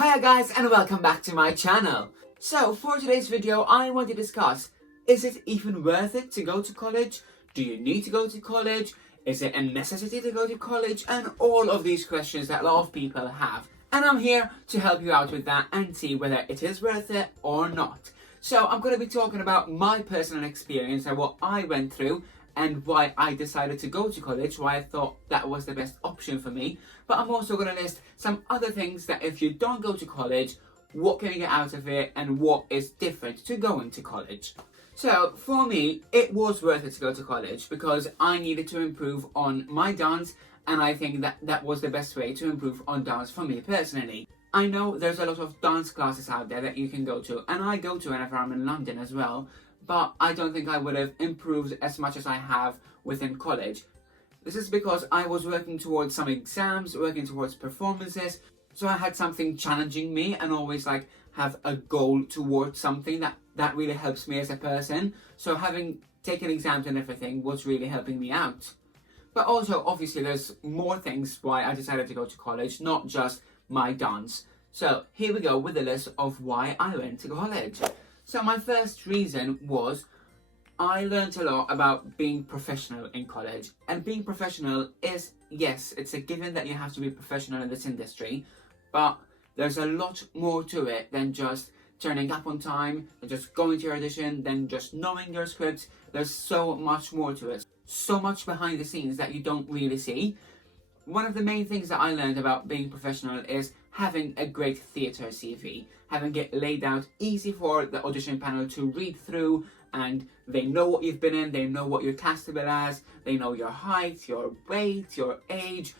Hiya guys and welcome back to my channel. So for today's video I want to discuss, is it even worth it to go to college? Do you need to go to college? Is it a necessity to go to college? And all of these questions that a lot of people have. And I'm here to help you out with that and see whether it is worth it or not. So I'm going to be talking about my personal experience and what I went through and why I decided to go to college, why I thought that was the best option for me. But I'm also going to list some other things that if you don't go to college, what can you get out of it and what is different to going to college. So for me, it was worth it to go to college because I needed to improve on my dance, and I think that that was the best way to improve on dance for me personally. I know there's a lot of dance classes out there that you can go to, and I go to whenever I'm in London as well, but I don't think I would have improved as much as I have within college. This is because I was working towards some exams, working towards performances, so I had something challenging me and always have a goal towards something that really helps me as a person. So having taken exams and everything was really helping me out. But also, obviously, there's more things why I decided to go to college, not just my dance. So here we go with the list of why I went to college. So my first reason was I learned a lot about being professional in college. And being professional is, yes, it's a given that you have to be professional in this industry, but there's a lot more to it than just turning up on time, than just going to your audition, than just knowing your script. There's so much more to it. So much behind the scenes that you don't really see. One of the main things that I learned about being professional is having a great theatre CV, having it laid out easy for the audition panel to read through, and they know what you've been in, they know what you're castable as, they know your height, your weight, your age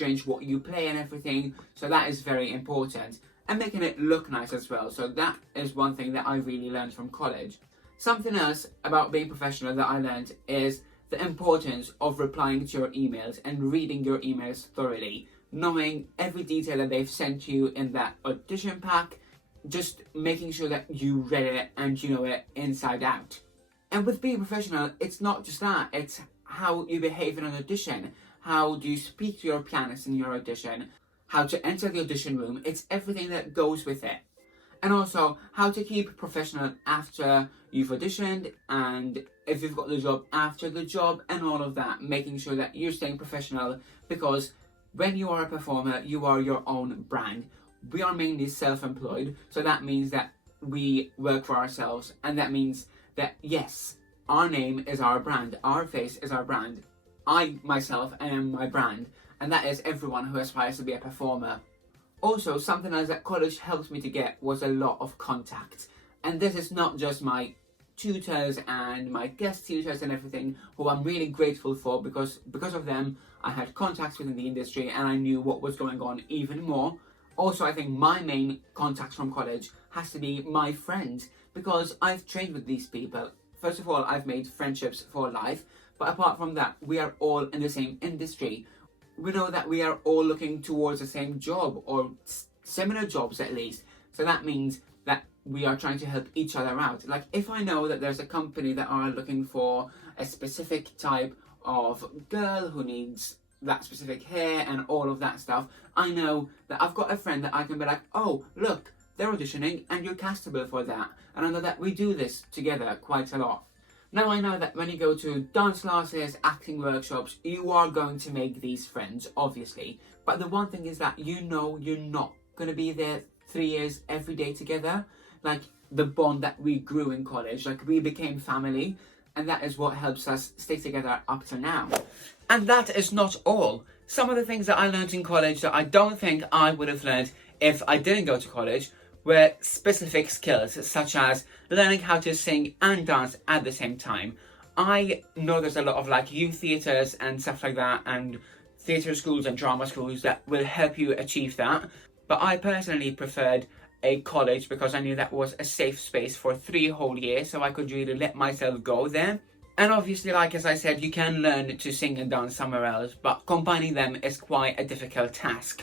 range, what you play and everything. So that is very important. And making it look nice as well. So that is one thing that I really learned from college. Something else about being professional that I learned is the importance of replying to your emails and reading your emails thoroughly, knowing every detail that they've sent you in that audition pack, just making sure that you read it and you know it inside out. And with being professional, it's not just that, it's how you behave in an audition, how do you speak to your pianist in your audition, how to enter the audition room, it's everything that goes with it. And also, how to keep professional after you've auditioned, and if you've got the job after the job, and all of that, making sure that you're staying professional, because when you are a performer, you are your own brand. We are mainly self-employed, so that means that we work for ourselves, and that means that, yes, our name is our brand, our face is our brand. I, myself, am my brand, and that is everyone who aspires to be a performer. Also, something else that college helped me to get was a lot of contact. And this is not just my tutors and my guest tutors and everything, who I'm really grateful for, because of them I had contacts within the industry and I knew what was going on even more. Also, I think my main contact from college has to be my friends, because I've trained with these people. First of all, I've made friendships for life, but apart from that, we are all in the same industry. We know that we are all looking towards the same job, or similar jobs at least. So that means that we are trying to help each other out. Like, if I know that there's a company that are looking for a specific type of girl who needs that specific hair and all of that stuff, I know that I've got a friend that I can be like, oh, look, they're auditioning and you're castable for that. And I know that we do this together quite a lot. Now I know that when you go to dance classes, acting workshops, you are going to make these friends, obviously. But the one thing is that you know you're not going to be there 3 years every day together. Like, the bond that we grew in college, like, we became family, and that is what helps us stay together up to now. And that is not all. Some of the things that I learned in college that I don't think I would have learned if I didn't go to college were specific skills, such as learning how to sing and dance at the same time. I know there's a lot of youth theatres and stuff like that, and theatre schools and drama schools that will help you achieve that. But I personally preferred a college because I knew that was a safe space for 3 whole years, so I could really let myself go there. And obviously, as I said, you can learn to sing and dance somewhere else, but combining them is quite a difficult task.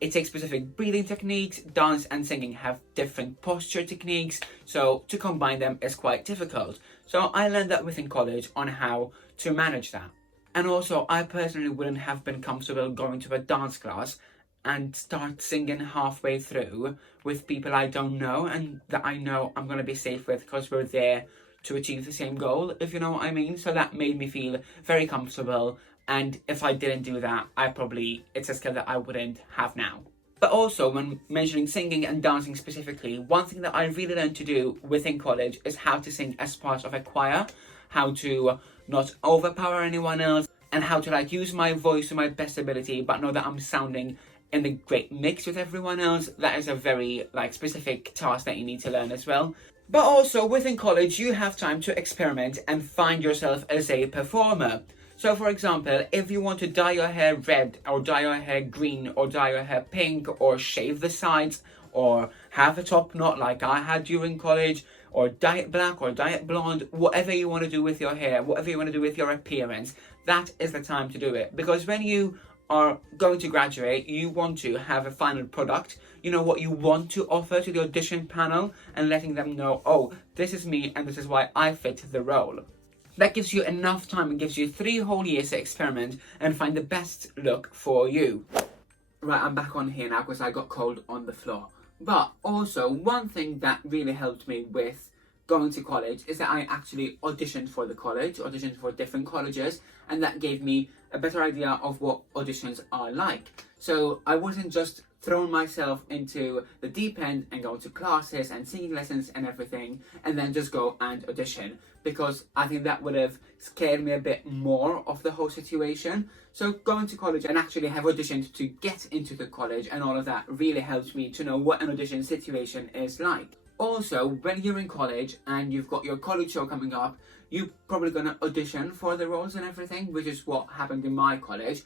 It takes specific breathing techniques. Dance and singing have different posture techniques, so to combine them is quite difficult. So I learned that within college on how to manage that. And also, I personally wouldn't have been comfortable going to a dance class and start singing halfway through with people I don't know and that I know I'm going to be safe with because we're there to achieve the same goal, if you know what I mean. So that made me feel very comfortable, and if I didn't do that, it's a skill that I wouldn't have now. But also, when measuring singing and dancing specifically, one thing that I really learned to do within college is how to sing as part of a choir, how to not overpower anyone else, and how to use my voice to my best ability, but know that I'm sounding in a great mix with everyone else. That is a very specific task that you need to learn as well. But also, within college, you have time to experiment and find yourself as a performer. So for example, if you want to dye your hair red, or dye your hair green, or dye your hair pink, or shave the sides, or have a top knot like I had during college, or dye it black, or dye it blonde, whatever you want to do with your hair, whatever you want to do with your appearance, that is the time to do it. Because when you are going to graduate, you want to have a final product, you know what you want to offer to the audition panel, and letting them know, oh, this is me and this is why I fit the role. That gives you enough time and gives you 3 whole years to experiment and find the best look for you. Right, I'm back on here now because I got cold on the floor. But also, one thing that really helped me with going to college is that I actually auditioned for the college, auditioned for different colleges, and that gave me a better idea of what auditions are like. So I wasn't just throwing myself into the deep end and going to classes and singing lessons and everything and then just go and audition, because I think that would have scared me a bit more of the whole situation. So going to college and actually have auditioned to get into the college and all of that really helps me to know what an audition situation is like. Also, when you're in college and you've got your college show coming up, you're probably going to audition for the roles and everything, which is what happened in my college.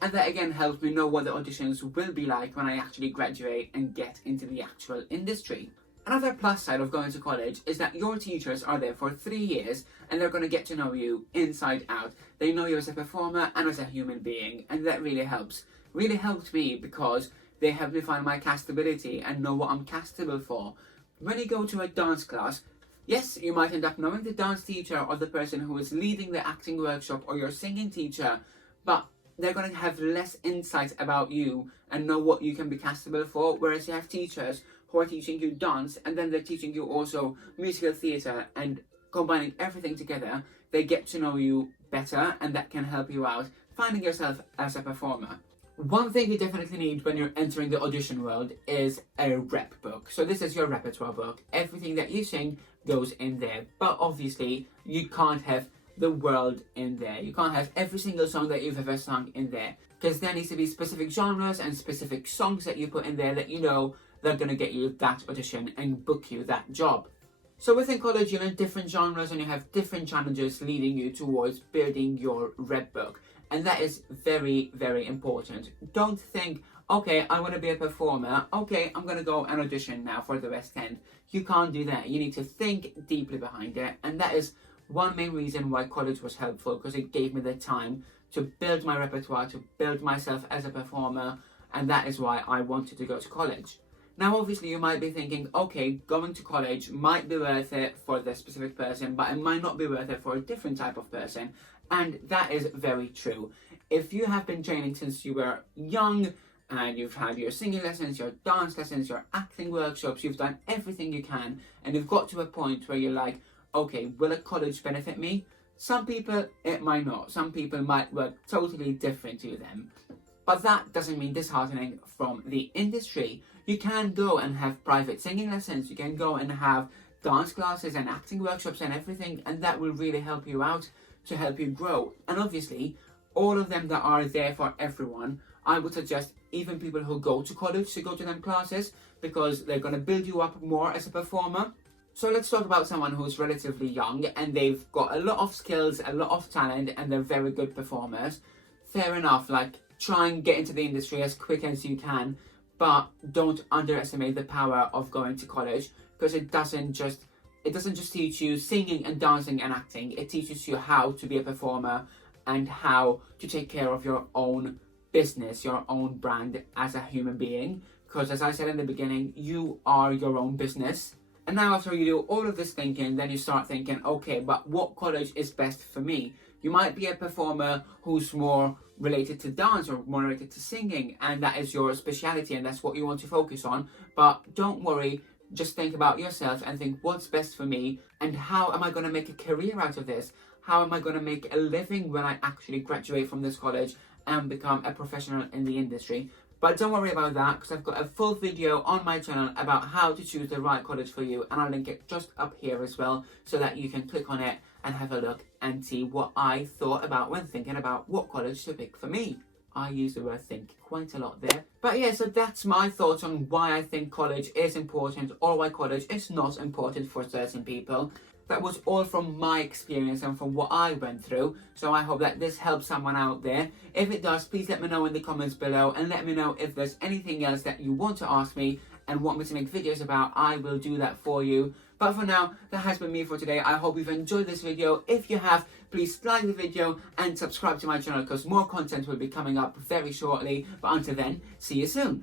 And that again helps me know what the auditions will be like when I actually graduate and get into the actual industry. Another plus side of going to college is that your teachers are there for 3 years and they're going to get to know you inside out. They know you as a performer and as a human being, and that really helps. Really helped me because they helped me find my castability and know what I'm castable for. When you go to a dance class, yes, you might end up knowing the dance teacher or the person who is leading the acting workshop or your singing teacher, but they're going to have less insight about you and know what you can be castable for, whereas you have teachers who are teaching you dance and then they're teaching you also musical theatre, and combining everything together, they get to know you better and that can help you out finding yourself as a performer. One thing you definitely need when you're entering the audition world is a rep book. So this is your repertoire book. Everything that you sing goes in there, but obviously you can't have the world in there. You can't have every single song that you've ever sung in there, because there needs to be specific genres and specific songs that you put in there that you know they're going to get you that audition and book you that job. So within college, you learn different genres and you have different challenges leading you towards building your rep book. And that is very, very important. Don't think, okay, I want to be a performer. Okay, I'm going to go and audition now for the West End. You can't do that. You need to think deeply behind it. And that is one main reason why college was helpful, because it gave me the time to build my repertoire, to build myself as a performer. And that is why I wanted to go to college. Now, obviously, you might be thinking, okay, going to college might be worth it for this specific person, but it might not be worth it for a different type of person. And that is very true. If you have been training since you were young, and you've had your singing lessons, your dance lessons, your acting workshops, you've done everything you can, and you've got to a point where you're like, okay, will a college benefit me? Some people, it might not. Some people might work totally different to them. But that doesn't mean disheartening from the industry. You can go and have private singing lessons. You can go and have dance classes and acting workshops and everything, and that will really help you out to help you grow. And obviously, all of them that are there for everyone, I would suggest even people who go to college to go to them classes, because they're going to build you up more as a performer. So let's talk about someone who's relatively young and they've got a lot of skills, a lot of talent, and they're very good performers. Fair enough, try and get into the industry as quick as you can, but don't underestimate the power of going to college, because it doesn't just teach you singing and dancing and acting. It teaches you how to be a performer and how to take care of your own business, your own brand as a human being. Because as I said in the beginning, you are your own business. And now after you do all of this thinking, then you start thinking, okay, but what college is best for me? You might be a performer who's more related to dance or more related to singing, and that is your speciality and that's what you want to focus on. But don't worry, just think about yourself and think, what's best for me and how am I going to make a career out of this? How am I going to make a living when I actually graduate from this college and become a professional in the industry? But don't worry about that, because I've got a full video on my channel about how to choose the right college for you, and I'll link it just up here as well so that you can click on it and have a look and see what I thought about when thinking about what college to pick for me. I use the word think quite a lot there. But yeah, so that's my thoughts on why I think college is important or why college is not important for certain people. That was all from my experience and from what I went through. So I hope that this helps someone out there. If it does, please let me know in the comments below and let me know if there's anything else that you want to ask me and want me to make videos about. I will do that for you. But for now, that has been me for today. I hope you've enjoyed this video. If you have, please like the video and subscribe to my channel because more content will be coming up very shortly. But until then, see you soon.